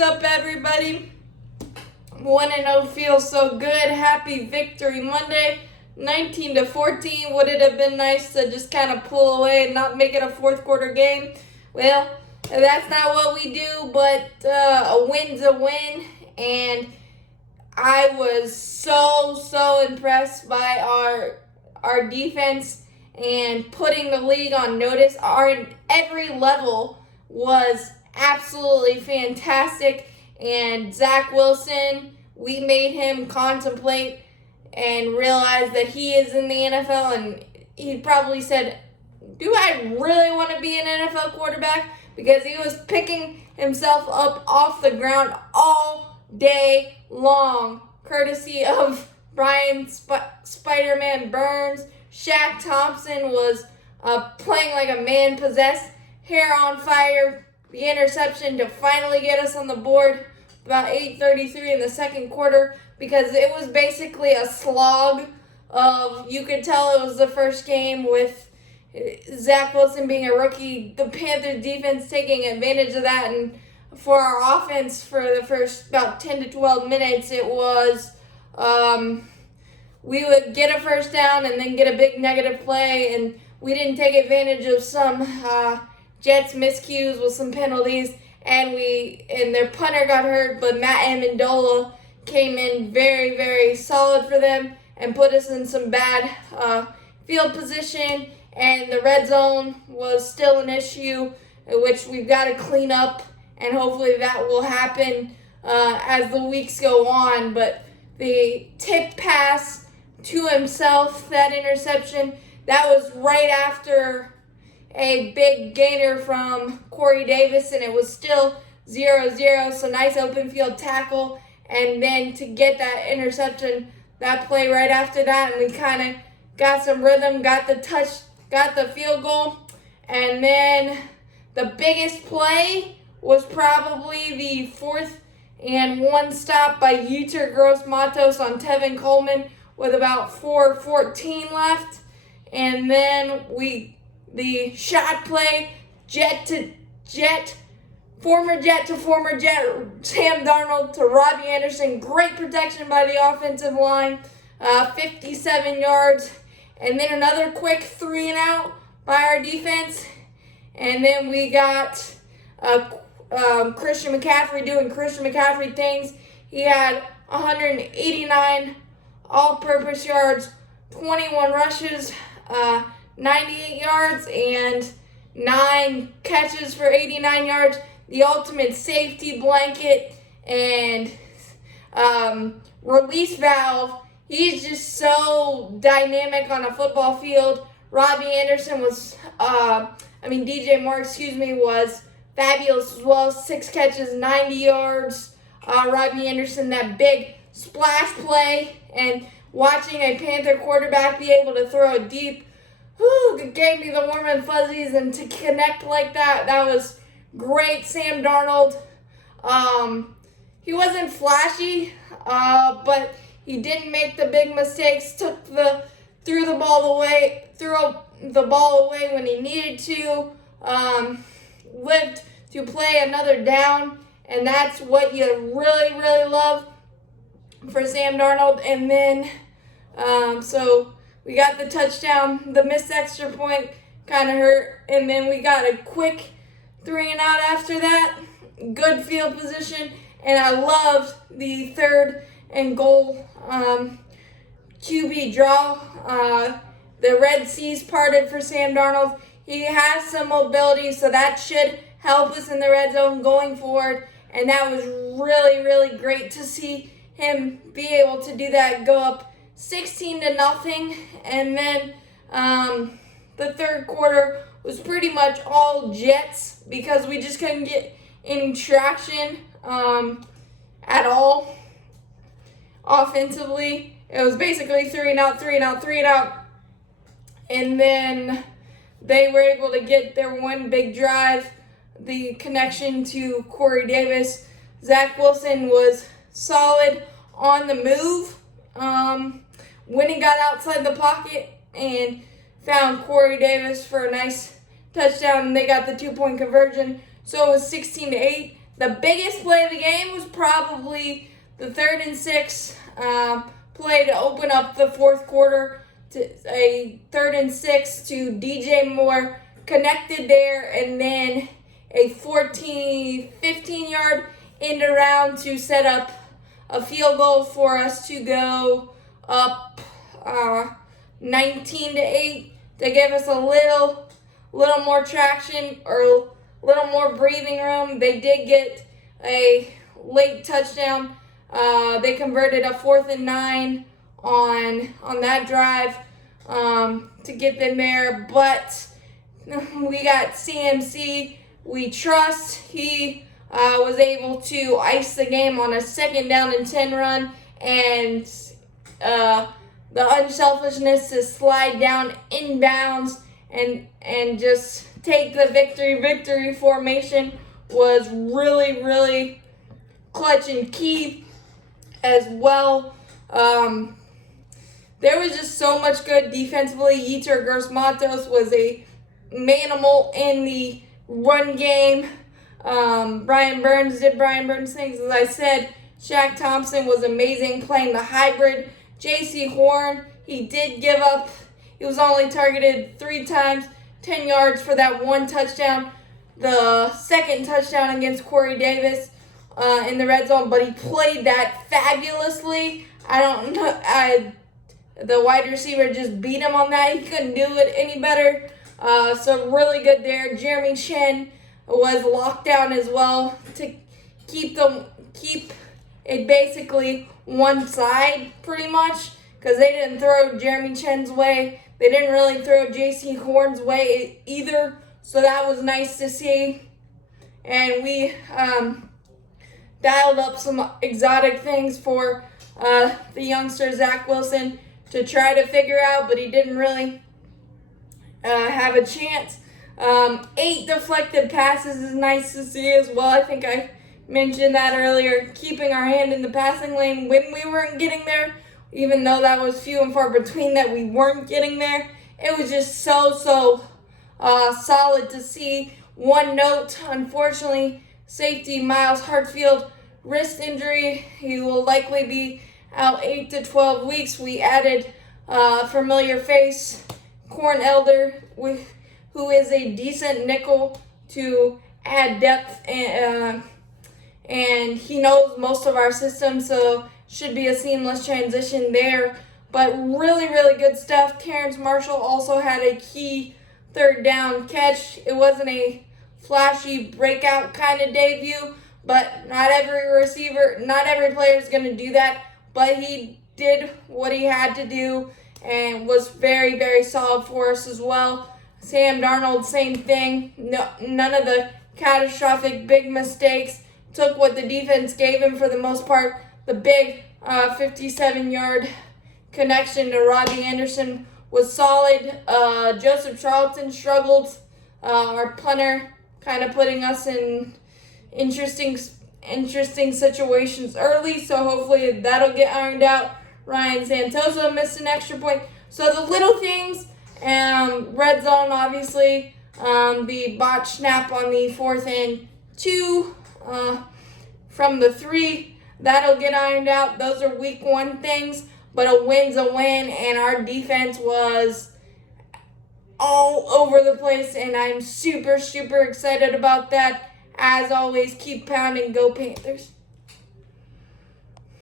up, everybody? 1-0 feels so good. Happy Victory Monday. 19-14. Would it have been nice to just kind of pull away and not make it a fourth quarter game? Well, that's not what we do, but a win's a win. And I was so impressed by our defense and putting the league on notice. Our every level was absolutely fantastic, and Zach Wilson, we made him contemplate and realize that he is in the NFL, and he probably said, do I really want to be an NFL quarterback? Because he was picking himself up off the ground all day long, courtesy of Brian Spider-Man Burns. Shaq Thompson was playing like a man possessed, hair on fire. The interception to finally get us on the board about 8:33 in the second quarter, because it was basically a slog of, you could tell it was the first game with Zach Wilson being a rookie, the Panthers defense taking advantage of that, and for our offense for the first about 10 to 12 minutes, it was we would get a first down and then get a big negative play, and we didn't take advantage of some Jets miscues with some penalties, and their punter got hurt, but Matt Amendola came in very solid for them and put us in some bad field position, and the red zone was still an issue, which we've got to clean up, and hopefully that will happen as the weeks go on. But the tip pass to himself, that interception, that was right after a big gainer from Corey Davis, and it was still 0-0, so nice open field tackle, and then to get that interception, that play right after that, and we kind of got some rhythm, got the field goal, and then the biggest play was probably the 4th and 1 stop by Yetur Gross-Matos on Tevin Coleman with about 4:14 left, and then the shot play, former Jet to former Jet, Sam Darnold to Robbie Anderson. Great protection by the offensive line, 57 yards. And then another quick 3-and-out by our defense. And then we got Christian McCaffrey doing Christian McCaffrey things. He had 189 all-purpose yards, 21 rushes, 98 yards, and 9 catches for 89 yards. The ultimate safety blanket and release valve. He's just so dynamic on a football field. Robbie Anderson was, DJ Moore, was fabulous as well. 6 catches, 90 yards. Robbie Anderson, that big splash play, and watching a Panther quarterback be able to throw it deep, it gave me the warm and fuzzies, and to connect like that, that was great. Sam Darnold, he wasn't flashy, but he didn't make the big mistakes, threw the ball away when he needed to, lived to play another down, and that's what you really love for Sam Darnold. And then, so we got the touchdown. The missed extra point kind of hurt, and then we got a quick 3-and-out after that. Good field position, and I loved the 3rd and goal QB draw. The Red Seas parted for Sam Darnold. He has some mobility, so that should help us in the red zone going forward, and that was really great to see him be able to do that, go up 16-0, and then the third quarter was pretty much all Jets because we just couldn't get any traction at all offensively. It was basically 3-and-out, and then they were able to get their one big drive, the connection to Corey Davis. Zach Wilson was solid on the move when he got outside the pocket and found Corey Davis for a nice touchdown, and they got the 2-point conversion. So it was 16-8. The biggest play of the game was probably the 3rd and 6 play to open up the fourth quarter. To a 3rd and 6 to DJ Moore, connected there, and then a 15-yard end around to set up a field goal for us to go up 19-8 to give us a little more traction or a little more breathing room. They did get a late touchdown. They converted a 4th and 9 on that drive to get them there, but we got CMC. We trust he was able to ice the game on a 2nd down and 10 run, and the unselfishness to slide down inbounds and just take the victory formation was really, really clutch and key as well. There was just so much good defensively. Yetur Gross-Matos was a manimal in the run game. Brian Burns did Brian Burns things. As I said, Shaq Thompson was amazing playing the hybrid. J.C. Horn, he did give up. He was only targeted 3 times, 10 yards for that 1 touchdown. The 2nd touchdown against Corey Davis in the red zone, but he played that fabulously. I don't know. The wide receiver just beat him on that. He couldn't do it any better. So really good there. Jeremy Chen was locked down as well to keep it basically one side pretty much, because they didn't throw Jeremy Chen's way. They didn't really throw J.C. Horn's way either. So that was nice to see. And we dialed up some exotic things for the youngster Zach Wilson to try to figure out, but he didn't really have a chance. 8 deflected passes is nice to see as well. I think I mentioned that earlier. Keeping our hand in the passing lane when we weren't getting there, even though that was few and far between that we weren't getting there. It was just so solid to see. One note, unfortunately, safety Miles Hartfield, wrist injury. He will likely be out 8 to 12 weeks. We added familiar face, Corn Elder, who is a decent nickel to add depth, and he knows most of our system, so should be a seamless transition there. But really, really good stuff. Terence Marshall also had a key 3rd down catch. It wasn't a flashy breakout kind of debut, but not every player is going to do that. But he did what he had to do and was very, very solid for us as well. Sam Darnold, same thing. No, none of the catastrophic big mistakes. Took what the defense gave him for the most part. The big 57-yard connection to Robbie Anderson was solid. Joseph Charlton struggled. Our punter kind of putting us in interesting situations early, so hopefully that'll get ironed out. Ryan Santoso missed an extra point. So the little things, red zone obviously, the botch snap on the 4th and 2 from the 3, that'll get ironed out. Those are week 1 things, but a win's a win, and our defense was all over the place, and I'm super excited about that. As always, keep pounding, go Panthers.